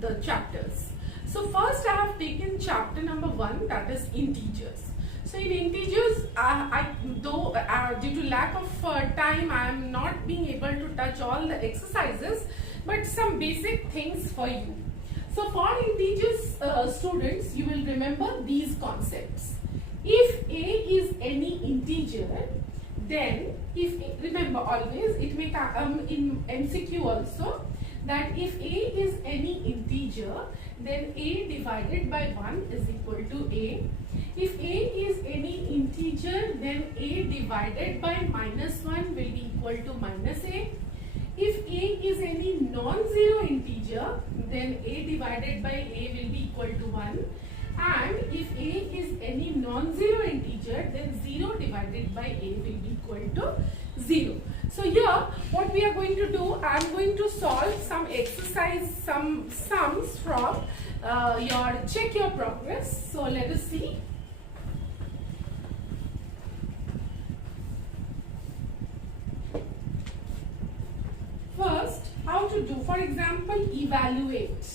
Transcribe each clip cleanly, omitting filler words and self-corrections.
the chapters. So first I have taken chapter number 1, that is integers. So in integers, due to lack of time, I am not being able to touch all the exercises, but some basic things for you. So for integers students, you will remember these concepts. If a is any integer, then remember always, it may come in MCQ also, that if a is any integer, then a divided by 1 is equal to a. If a is any integer, then a divided by -1 will be equal to -a. If a is any non-zero integer, then a divided by a will be equal to 1. And if a is any non-zero integer, then 0 divided by a will be equal to 0. So here what we are going to do, I am going to solve some exercise, some sums from your check your progress. So let us see. First, how to do, for example, evaluate.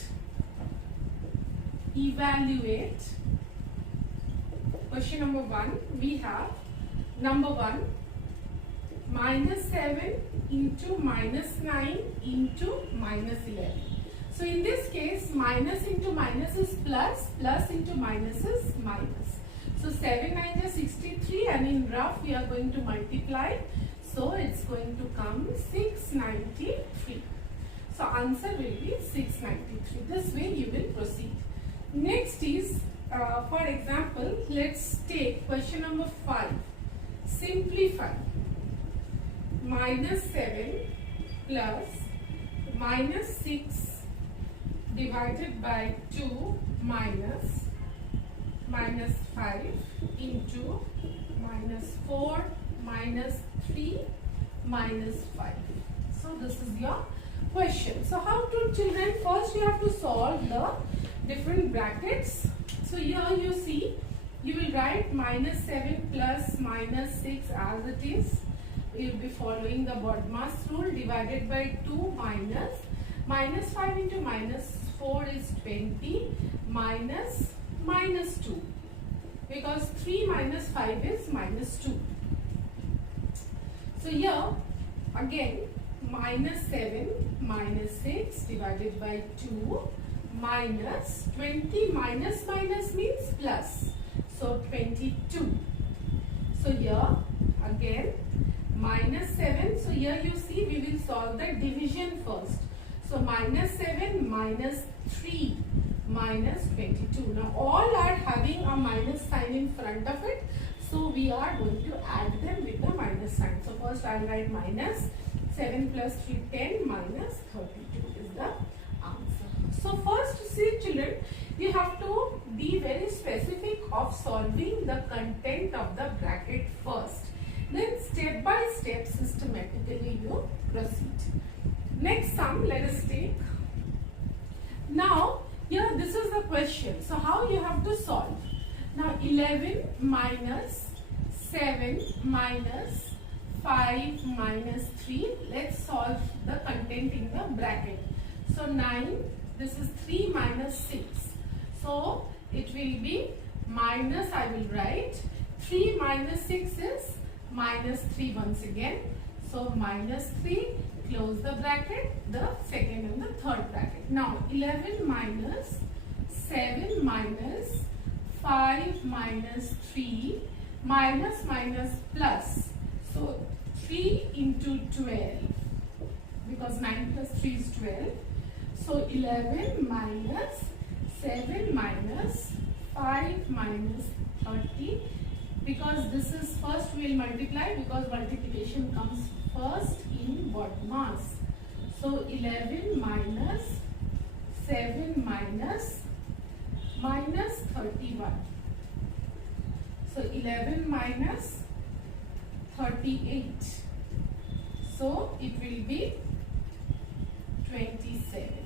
Question number 1, we have number 1, -7 into -9 into -11. So in this case, minus into minus is plus, plus into minus is minus. So 7 9 is 63, and in rough we are going to multiply. So it's going to come 693. So answer will be 693. This way you will proceed. Next is, for example, let's take question number 5. Simplify. -7 plus -6 divided by 2 minus -5 into -4 -3 -5. So this is your question. So how to, children, first you have to solve the different brackets. So here you see, you will write -7 plus -6 as it is. You will be following the BODMAS rule, divided by 2 minus -5 into -4 is 20 minus -2, because 3 minus 5 is -2. So here again, -7 -6 divided by 2 minus 20 minus means plus, so 22. So here again -7, so here you see we will solve the division first. So -7 minus 3 minus 22. Now all are having a minus sign in front of it, so we are going to add them with the minus sign. So first I will write -7 plus 3 10 minus 32 is the answer. So first, see children, you have to be very specific of solving the content of the bracket first. Then step by step systematically you proceed. Next sum let us take. Now here this is the question. So how you have to solve? Now 11 minus 7 minus 5 minus 3. Let's solve the content in the bracket. So 9, this is 3 minus 6. So it will be minus, I will write 3 minus 6 is -3 once again. So -3, close the bracket, the second and the third bracket. Now 11 minus 7 minus 5 minus 3 minus plus. So 3 into 12, because 9 plus 3 is 12. So 11 minus 7 minus 5 minus 30. Because this is first we will multiply, because multiplication comes first in BODMAS. So 11 minus 7 minus 31. So 11 minus 38. So it will be 27.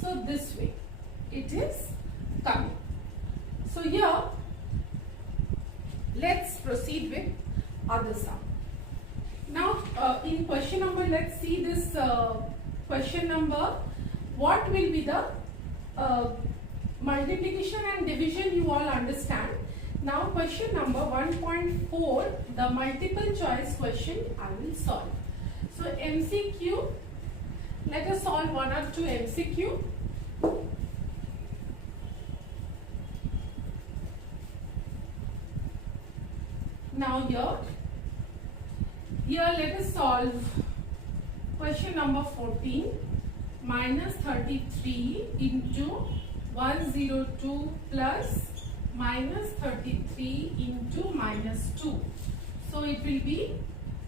So this way it is coming. So here let's proceed with other sum. Now in question number, let's see this question number what will be the multiplication and division, you all understand. Now question number 1.4, the multiple choice question I will solve. So MCQ, let us solve one or two MCQ. Now here let us solve question number 14, minus 33 into 102 plus minus 33 into minus 2. So it will be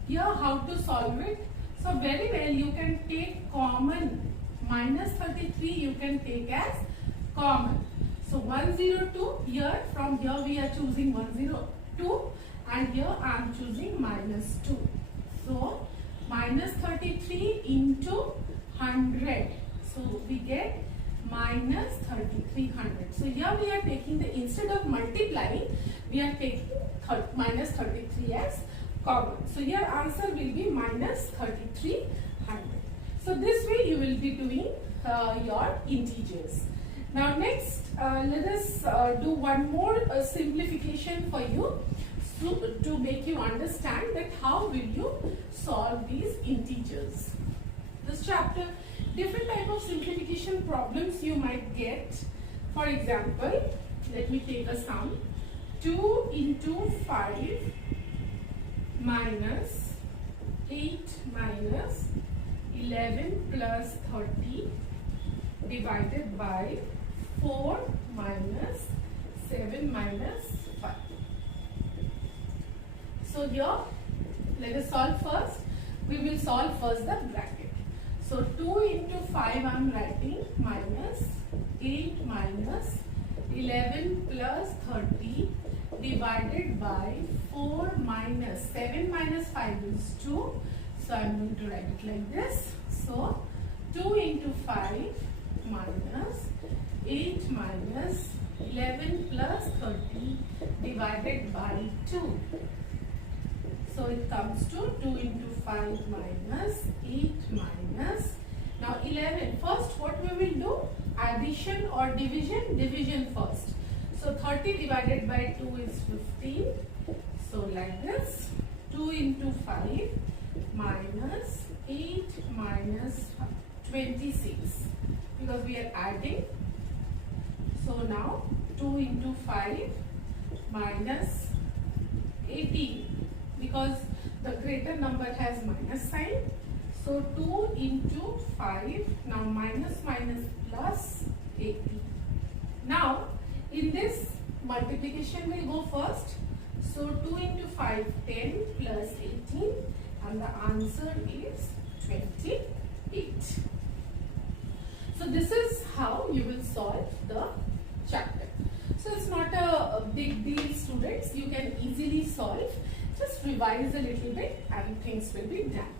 here how to solve it. So very well, you can take common, minus 33 you can take as common. So 102, here from here we are choosing 102 and here I am choosing minus 2. So minus 33 into 100. So we get minus 3300. So here we are taking the, instead of multiplying, we are taking minus 33 as common. So here answer will be minus 3300. So this way you will be doing your integers. Now next let us do one more simplification for you, so to make you understand that how will you solve these integers. This chapter, different type of simplification problems you might get. For example, let me take a sum. 2 into 5 minus 8 minus 11 plus 30 divided by 4 minus 7 minus 5. So here let us solve first. We will solve first the bracket. So 2 into 5 I am writing minus 8 minus 11 plus 30 divided by 4 minus 7 minus 5 is 2. So I am going to write it like this. So 2 into 5 minus 8 minus 11 plus 30 divided by 2. So it comes to 2 into 5 minus 8 minus, now 11. First what we will do? Addition or division? Division first. So 30 divided by 2 is 15. So like this, 2 into 5 minus 8 minus 26, because we are adding. So now 2 into 5 minus 18, because the greater number has minus sign. So 2 into 5, now minus minus plus 80. Now in this multiplication will go first. So 2 into 5, 10 plus 18, and the answer is 28. So this is how you will solve the chapter. So it's not a big deal, students. You can easily solve. Just revise a little bit and things will be done.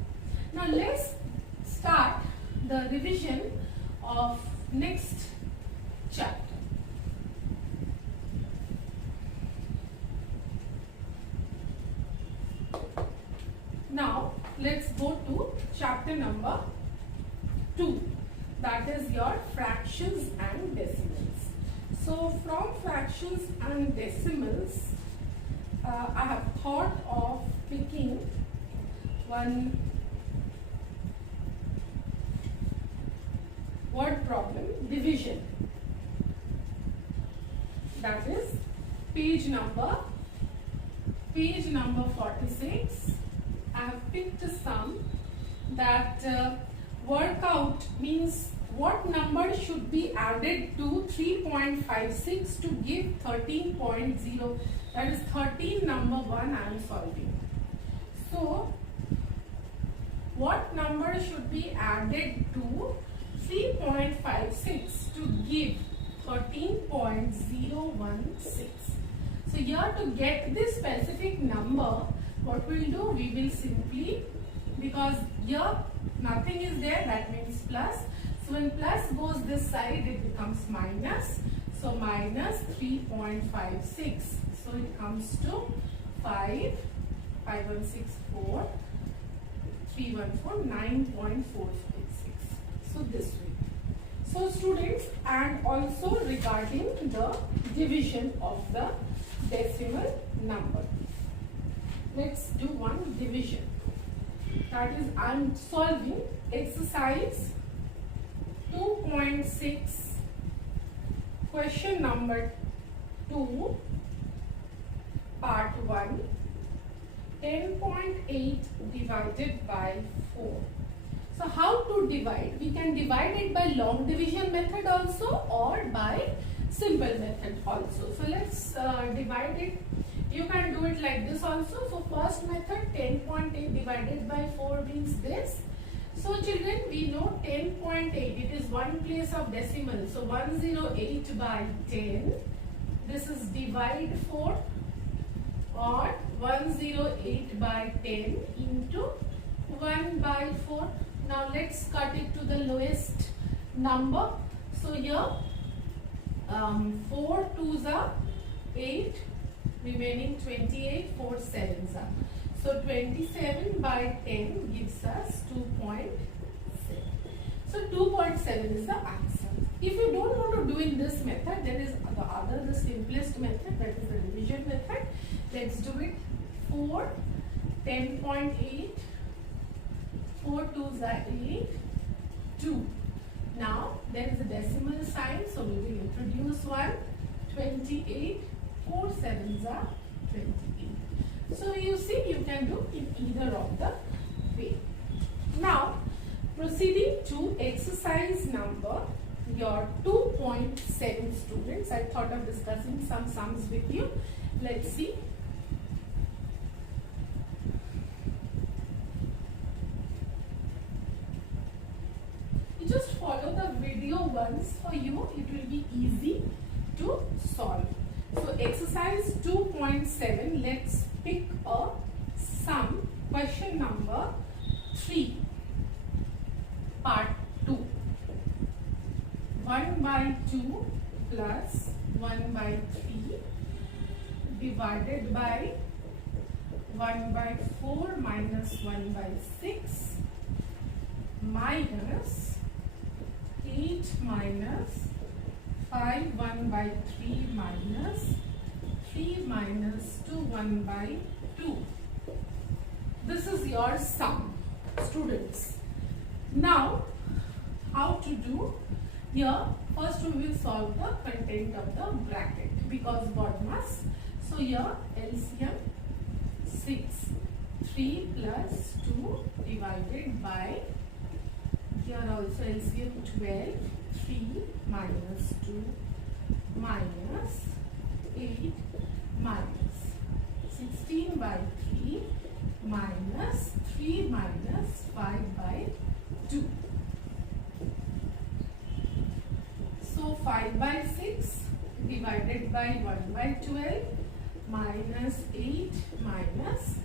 Now let's start the revision of next chapter. Now let's go to chapter number 2, that is your fractions and decimals. So from fractions and decimals, I have thought of picking one word problem, division. That is page number 46. I have picked a sum that workout means what number should be added to 3.56 to give 13.0. That is 13 number 1 I am solving. So what number should be added to 3.56 to give 13.016. So here to get this specific number, what we'll do, we will simply, because here nothing is there, that means plus. So when plus goes this side, it becomes minus. So minus 3.56. So it comes to 5, 5164, 314, 9.456. So this way. So students, and also regarding the division of the decimal number. Let's do one division. That is, I am solving exercise 2.6, question number 2, part 1, 10.8 divided by 4. So how to divide? We can divide it by long division method also, or by simple method also. So let's divide it. You can do it like this also. So first method, 10.8 divided by 4 means this. So children, we know 10.8, it is one place of decimal. So 108 by 10. This is divide 4, or 108 by 10 into 1 by 4. Now let's cut it to the lowest number. So here 4 2s are 8, remaining 28, 4 7s are. So 27 by 10 gives us 2.7. So 2.7 is the answer. If you don't want to do in this method, there is the simplest method, that is the division method. Let's do it. 4, 10.8, 4 2s are 8, 2. Now there is a decimal sign, so we will introduce 1, 28, 4 7s are 28. So you see, you can do in either of the way. Now proceeding to exercise number your 2.7 students. I thought of discussing some sums with you. Let's see. You just follow the video once for you. It will be easy to solve. So exercise 2.7, let's pick a sum, question number 3, part 2. 1 by 2 plus 1 by 3 divided by 1 by 4 minus 1 by 6 minus 8 minus 5 1 by 3 minus 3 minus 2 1 by 2. This is your sum, students. Now how to do? Here first we will solve the content of the bracket, because God must. So here LCM 6, 3 plus 2 divided by, here also LCM 12, 3 minus 2 minus 8 minus 16 by 3 minus 3 minus 5 by 2. So 5 by 6 divided by 1 by 12 minus 8 minus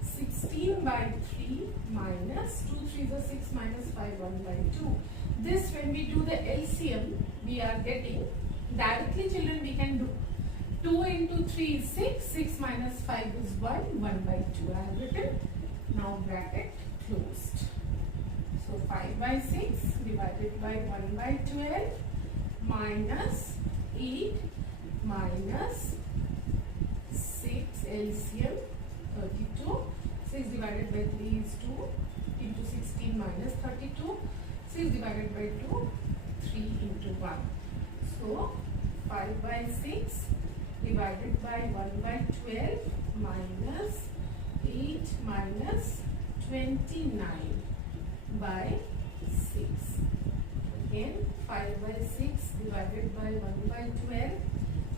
16 by 3 minus 2 3 is 6 minus 5 1 by 2. This, when we do the LCM, we are getting directly, children, we can do 2 into 3 is 6, 6 minus 5 is 1, 1 by 2 I have written. Now bracket closed. So 5 by 6 divided by 1 by 12 minus 8 minus 6 LCM 32. 6 divided by 3 is 2 into 16 minus 32. 6 divided by 2, 3 into 1. So 5 by 6 divided by 1 by 12 minus 8 minus 29 by 6. Again 5 by 6 divided by 1 by 12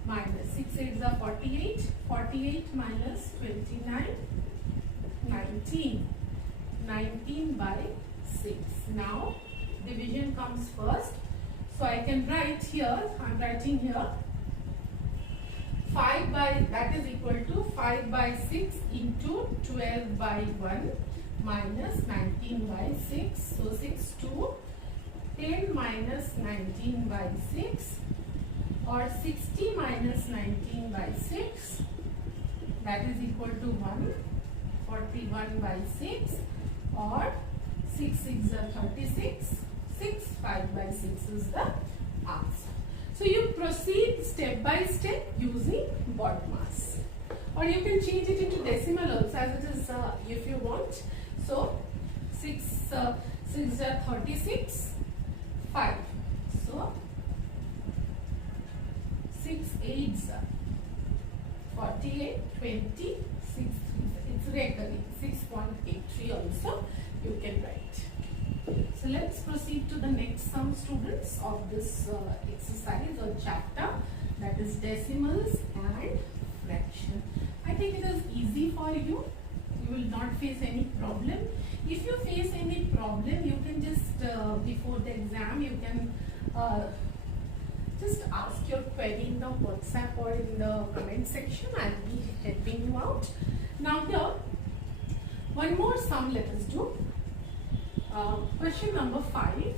minus 6 8s are 48. 48 minus 29, 19. 19 by 6. Now division comes first. So I can write here, I am writing here 5 by, that is equal to 5 by 6 into 12 by 1 minus 19 by 6. So 6 2, 10 minus 19 by 6, or 60 minus 19 by 6, that is equal to 1, 41 by 6, or 6 6 are 36, 6. 5 by 6 is the answer. So you proceed step by step using BODMAS. Or you can change it into decimal also as it is if you want. So 6 is 36, 5. So 6 8s 48, 20, 6 it's recurring 6.83 also you can write. So let's proceed to the next sum, students, of this exercise or chapter, that is decimals and fraction. I think it is easy for you. You will not face any problem. If you face any problem, you can just before the exam you can just ask your query in the WhatsApp or in the comment section. I will be helping you out. Now here, one more sum let us do. Question number 5,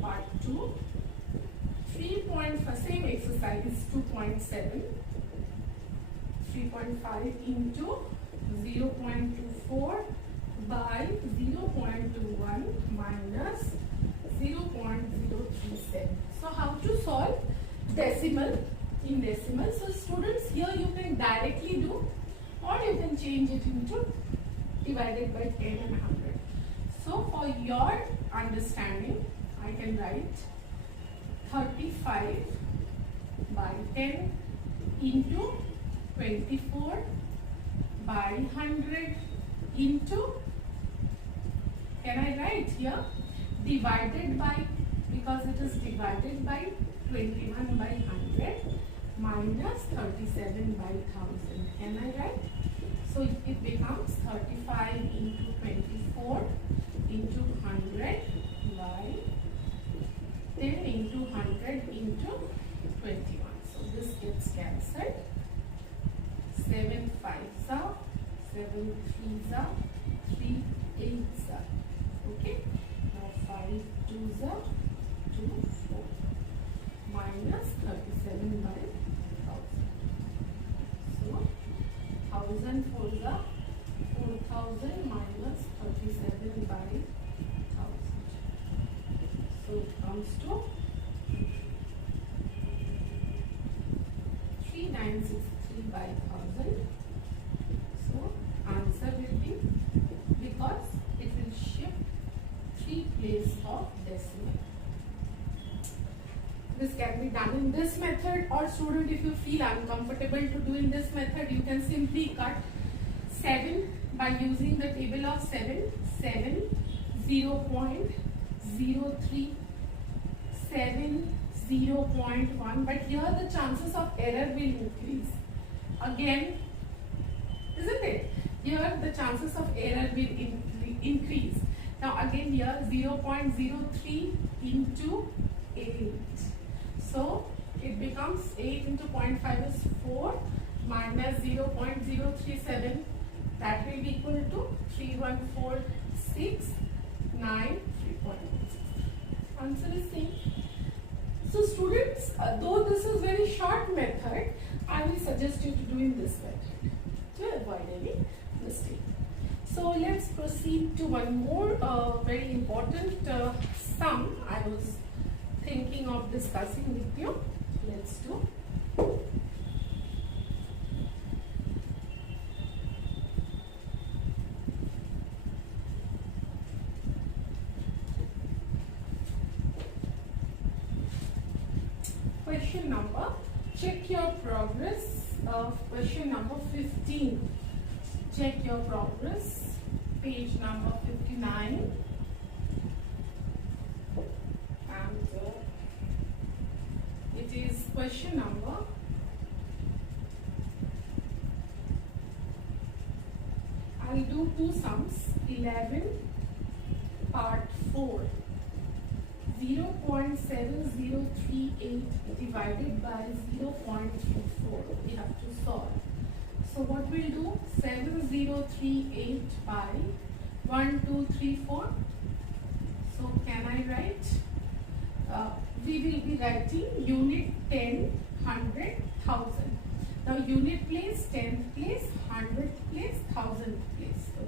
part 2. 3.5, same exercise, 2.7. 3.5 into 0.24 by 0.21 minus 0.037. So how to solve decimal in decimal? So students, here you can directly do, or you can change it into divided by 10 and 100. So for your understanding, I can write 35 by 10 into 24 by 100 into, can I write here, divided by, because it is divided by 21 by 100 minus 37 by 1000. Can I write? So it becomes 35 into 24 into 100 by 10 into 100 into 21. So this gets cancelled. 7 5s are, 7 3s are, 3 8s are. Okay. Now 5 2s are, 2 4 minus 37 by 1000. So 1000 4s are 4000 minus 37 by 1000. So it comes to 3963 by 1000. So answer will be, because it will shift 3 place of decimal. This can be done in this method, or student, if you feel uncomfortable to do in this method, you can simply cut 7 by using the table of 7, 0.03, 7, 0.1, but here the chances of error will increase. Again, isn't it? Here the chances of error will increase. Now again here 0.03 into 8. So it becomes 8 into 0.5 is 4 minus 0.037. That will be equal to 3146, 9, 3.6. Answer is same. So students, though this is very short method, I will suggest you to do in this method to avoid any mistake. So let's proceed to one more very important sum I was thinking of discussing with you. Let's do. Question number, check your progress of question number 15. Check your progress, page number 59. And it is question number 2 sums. 11 part 4. 0.7038 divided by 0.34. We have to solve. So what we'll do, 7038 by 1, 2, 3, 4. So can I write? We will be writing unit 10, 100, 1000. Now unit place, 10th place, 100th place, 1000th place. So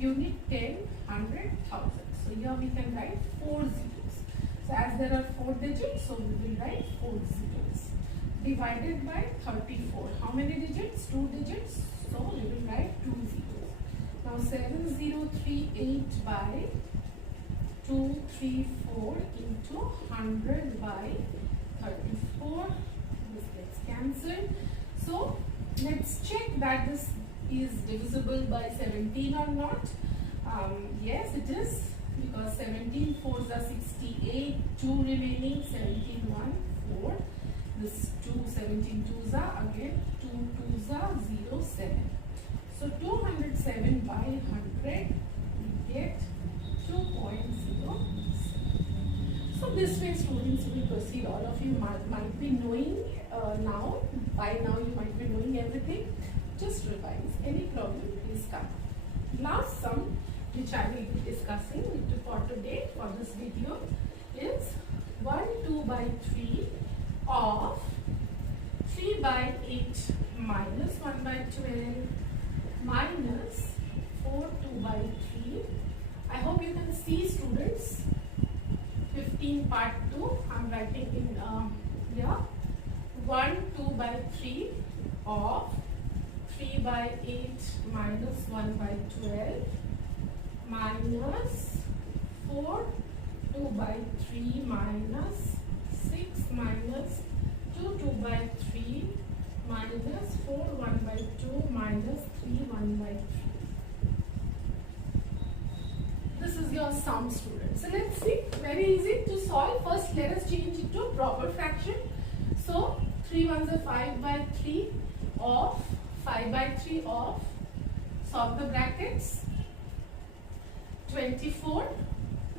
unit 10, 100, 1000. So here we can write 4 zeros. So as there are 4 digits, so we will write 4 zeros. Divided by 34. How many digits? 2 digits. So we will write 2 zeros. Now 7038 by 234 into 100 by 34. This gets cancelled. So let's check that this is divisible by 17 or not. Yes, it is, because 17 4s are 68, 2 remaining, 17 1 4. This 2 17 2s are again 2 2s are 0 7. So 207 by 100 we get 2.07. So this way students will proceed. All of you might be knowing now. By now you might be knowing everything. Just revise. Any problem, please come. Last sum which I will be discussing for today for this video is 1 2 by 3 of 3 by 8 minus 1 by 12 minus 4 2 by 3. I hope you can see, students. 15 part 2. I am writing in here. 1 2 by 3 of 3 by 8 minus 1 by 12 minus 4 2 by 3 minus 6 minus 2 2 by 3 minus 4 1 by 2 minus 3 1 by 3. This is your sum, students. So let's see. Very easy to solve. First let us change it to proper fraction. So 3 ones are 5 by 3 of 5 by 3 of, solve the brackets, 24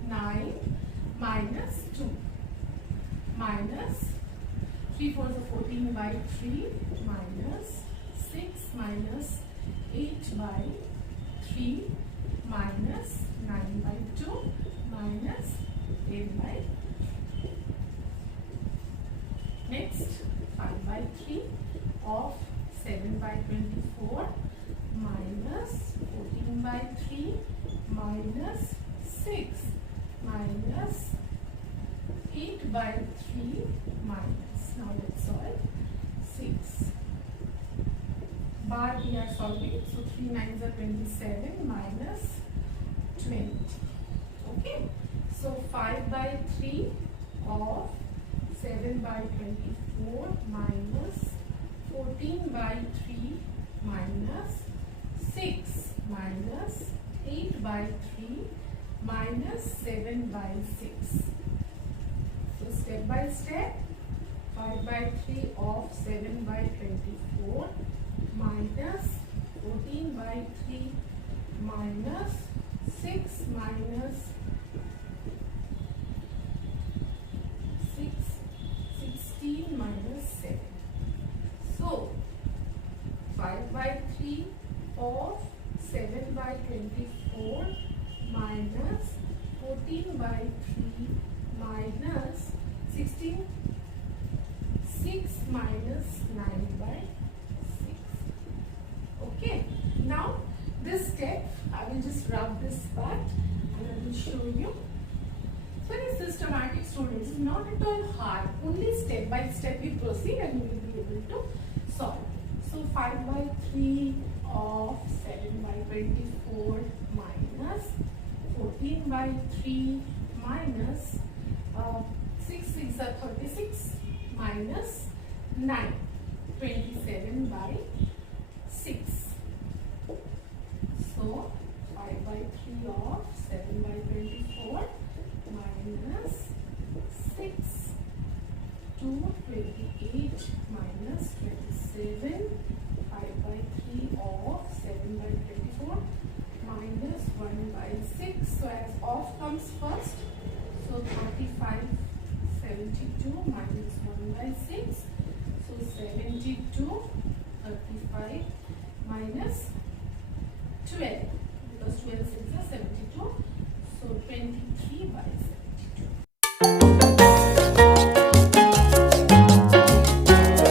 9 minus 2 minus 3 4s are 14 by 3 minus 6 minus 8 by 3 minus 9 by 2 minus 8 by 3. Next 5 by 3 of 7 by 24 minus 14 by 3 minus 6 minus 8 by 3 minus. Now let's solve. 6 bar we are solving. So 3 9s are 27 minus 20. Okay. So 5 by 3 of 7 by 24 minus 14 by 3 minus 6 minus 8 by 3 minus 7 by 6. So step by step, 5 by 3 of 7 by 24 minus 14 by 3 minus 6 minus 6, 16 minus 7. So 5 by 3 of 7 by 24 minus 14 by 3 minus 16, 6 minus 9 by 6. Okay. Now this step, I will just rub this part and I will show you. So very systematic, students. It's not at all hard. Only step by step we proceed and you will be able to solve. So 5 by 3 of 7 by 24 minus 14 by 3 minus 6 6 are 36 minus 9, 27 by 6. So 5 by 3 of 7 by 24 minus 6 to 28 minus 27. 5 by 3 of 7 by 24 minus 1 by 6. So as off comes first. So 35, 72 minus 1 by 6. So 72, 35 minus